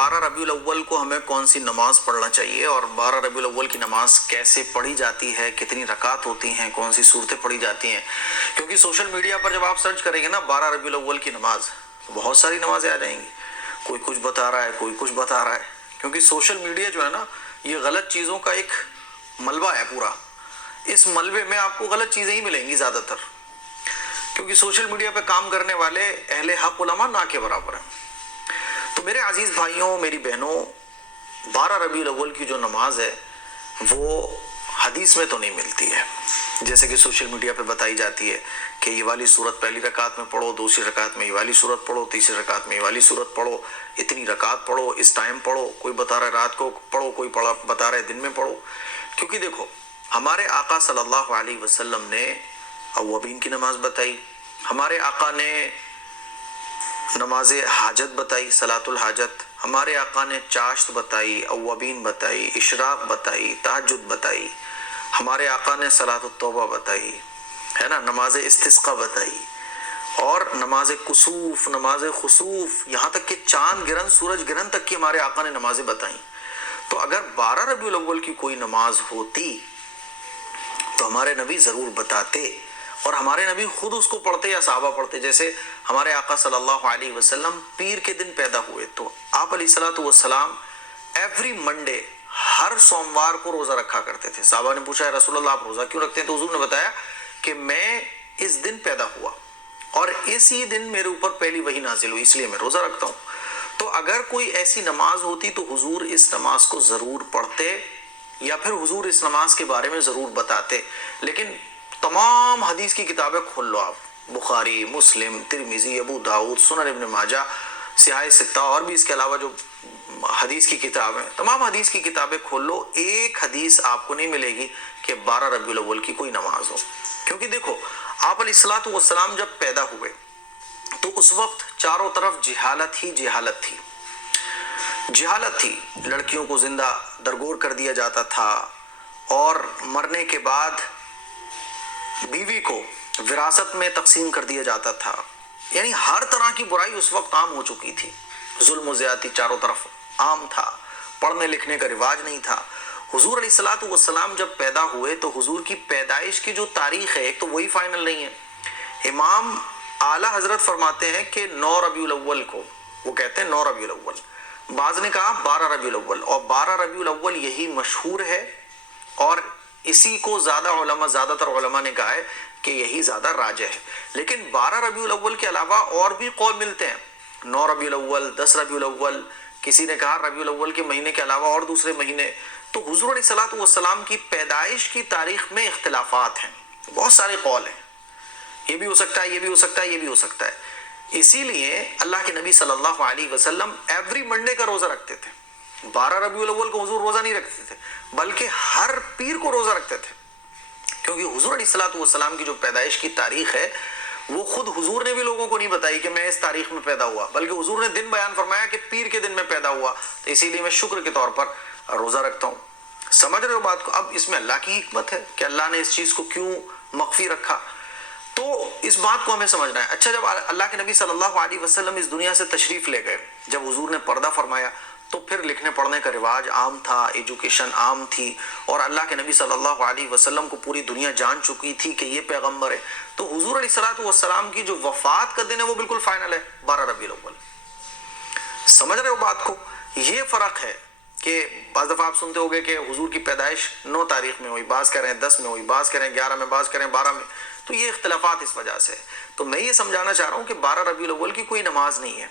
12 ربیع الاول کو ہمیں کون سی نماز پڑھنا چاہیے اور 12 ربیع الاول کی نماز کیسے پڑھی جاتی ہے، کتنی رکعت ہوتی ہیں، کون سی صورتیں پڑھی جاتی ہیں. کیونکہ سوشل میڈیا پر جب آپ سرچ کریں گے نا 12 ربیع الاول کی نماز، تو بہت ساری نمازیں آ جائیں گی. کوئی کچھ بتا رہا ہے، کوئی کچھ بتا رہا ہے. کیونکہ سوشل میڈیا جو ہے نا، یہ غلط چیزوں کا ایک ملبہ ہے پورا. اس ملبے میں آپ کو غلط چیزیں ہی ملیں گی زیادہ تر، کیونکہ سوشل میڈیا پہ کام کرنے والے اہل حق علماء نہ کے برابر ہیں. تو میرے عزیز بھائیوں، میری بہنوں، 12 ربیع الاول کی جو نماز ہے وہ حدیث میں تو نہیں ملتی ہے. جیسے کہ سوشل میڈیا پہ بتائی جاتی ہے کہ یہ والی صورت پہلی رکعت میں پڑھو، دوسری رکعت میں یہ والی صورت پڑھو، تیسری رکعت میں یہ والی صورت پڑھو، اتنی رکعت پڑھو، اس ٹائم پڑھو. کوئی بتا رہا ہے رات کو پڑھو، کوئی بتا رہا ہے دن میں پڑھو. کیونکہ دیکھو، ہمارے آقا صلی اللہ علیہ وسلم نے اوابین کی نماز بتائی، ہمارے آقا نے نماز حاجت بتائی، صلاۃ الحاجت، ہمارے آقا نے چاشت بتائی، اوابین بتائی، اشراق بتائی، تہجد بتائی، ہمارے آقا نے صلاۃ التوبہ بتائی، ہے نا، نماز استسقاء بتائی، اور نماز کسوف، نماز خسوف، یہاں تک کہ چاند گرہن، سورج گرہن تک کی ہمارے آقا نے نمازیں بتائیں. تو اگر 12 ربیع الاول کی کوئی نماز ہوتی تو ہمارے نبی ضرور بتاتے، اور ہمارے نبی خود اس کو پڑھتے یا صحابہ پڑھتے. جیسے ہمارے آقا صلی اللہ علیہ وسلم پیر کے دن پیدا ہوئے، تو آپ علیہ الصلوۃ والسلام ایوری منڈے، ہر سوموار کو روزہ رکھا کرتے تھے. صحابہ نے پوچھا ہے رسول اللہ آپ روزہ کیوں رکھتے ہیں؟ تو حضور نے بتایا کہ میں اس دن پیدا ہوا اور اسی دن میرے اوپر پہلی وحی نازل ہوئی، اس لیے میں روزہ رکھتا ہوں. تو اگر کوئی ایسی نماز ہوتی تو حضور اس نماز کو ضرور پڑھتے، یا پھر حضور اس نماز کے بارے میں ضرور بتاتے. لیکن تمام حدیث کی کتابیں کھول لو آپ، بخاری، مسلم، ترمذی، ابو داؤد، سنن ابن ماجہ، سیاہ ستہ، اور بھی اس کے علاوہ جو حدیث کی کتابیں، تمام حدیث کی کتابیں کھول لو، ایک حدیث آپ کو نہیں ملے گی کہ 12 ربیع الاول کی کوئی نماز ہو. کیونکہ دیکھو، آپ علیہ الصلوۃ والسلام جب پیدا ہوئے تو اس وقت چاروں طرف جہالت ہی جہالت تھی. جہالت تھی، لڑکیوں کو زندہ درگور کر دیا جاتا تھا، اور مرنے کے بعد بیوی کو وراثت میں تقسیم کر دیا جاتا تھا. یعنی ہر طرح کی برائی اس وقت عام ہو چکی تھی. ظلم و زیادتی چاروں طرف عام تھا، پڑھنے لکھنے کا رواج نہیں تھا. حضور علیہ الصلوۃ والسلام جب پیدا ہوئے تو حضور کی پیدائش کی جو تاریخ ہے، ایک تو وہی فائنل نہیں ہے. امام اعلیٰ حضرت فرماتے ہیں کہ 9 ربیع الاول کو، وہ کہتے ہیں 9 ربیع الاول، بعض نے کہا 12 ربیع الاول، اور 12 ربیع الاول یہی مشہور ہے، اور اسی کو زیادہ تر علماء نے کہا ہے کہ یہی زیادہ راجح ہے. لیکن 12 ربیع الاول کے علاوہ اور بھی قول ملتے ہیں، 9 ربیع الاول، 10 ربیع الاول، کسی نے کہا ربیع الاول کے مہینے کے علاوہ اور دوسرے مہینے. تو حضور علیہ الصلوۃ والسلام کی پیدائش کی تاریخ میں اختلافات ہیں، بہت سارے قول ہیں، یہ بھی ہو سکتا ہے، یہ بھی ہو سکتا ہے، یہ بھی ہو سکتا ہے. اسی لیے اللہ کے نبی صلی اللہ علیہ وسلم ایوری منڈے کا روزہ رکھتے تھے. 12 ربیع الاول کو حضور روزہ نہیں رکھتے تھے، بلکہ ہر پیر کو روزہ رکھتے تھے. کیونکہ حضور علیہ الصلوۃ والسلام کی جو پیدائش کی تاریخ ہے، وہ خود حضور نے بھی لوگوں کو نہیں بتائی کہ میں اس تاریخ میں پیدا ہوا، بلکہ حضور نے دن بیان فرمایا کہ پیر کے دن میں پیدا ہوا، تو اسی لیے میں شکر کے طور پر روزہ رکھتا ہوں. سمجھ رہے ہو بات کو؟ اب اس میں اللہ کی حکمت ہے کہ اللہ نے اس چیز کو کیوں مخفی رکھا. تو اس بات کو ہمیں سمجھنا ہے. اچھا، جب اللہ کے نبی صلی اللہ علیہ وسلم اس دنیا سے تشریف لے گئے، جب حضور نے پردہ فرمایا، تو پھر لکھنے پڑھنے کا رواج عام تھا، ایجوکیشن عام تھی، اور اللہ کے نبی صلی اللہ علیہ وسلم کو پوری دنیا جان چکی تھی کہ یہ پیغمبر ہے. تو حضور علیہ الصلوۃ والسلام کی جو وفات کا دن ہے وہ بالکل فائنل ہے، 12 ربیع الاول. سمجھ رہے ہو بات کو؟ یہ فرق ہے کہ بعض دفعہ آپ سنتے ہوگے کہ حضور کی پیدائش 9 تاریخ میں ہوئی، بعض کہہ رہے ہیں 10 میں ہوئی، بعض کہہ رہے ہیں 11 میں، بعض کہہ رہے ہیں 12 میں. تو یہ اختلافات اس وجہ سے. تو میں یہ سمجھانا چاہ رہا ہوں کہ 12 ربیع الاول کی کوئی نماز نہیں ہے.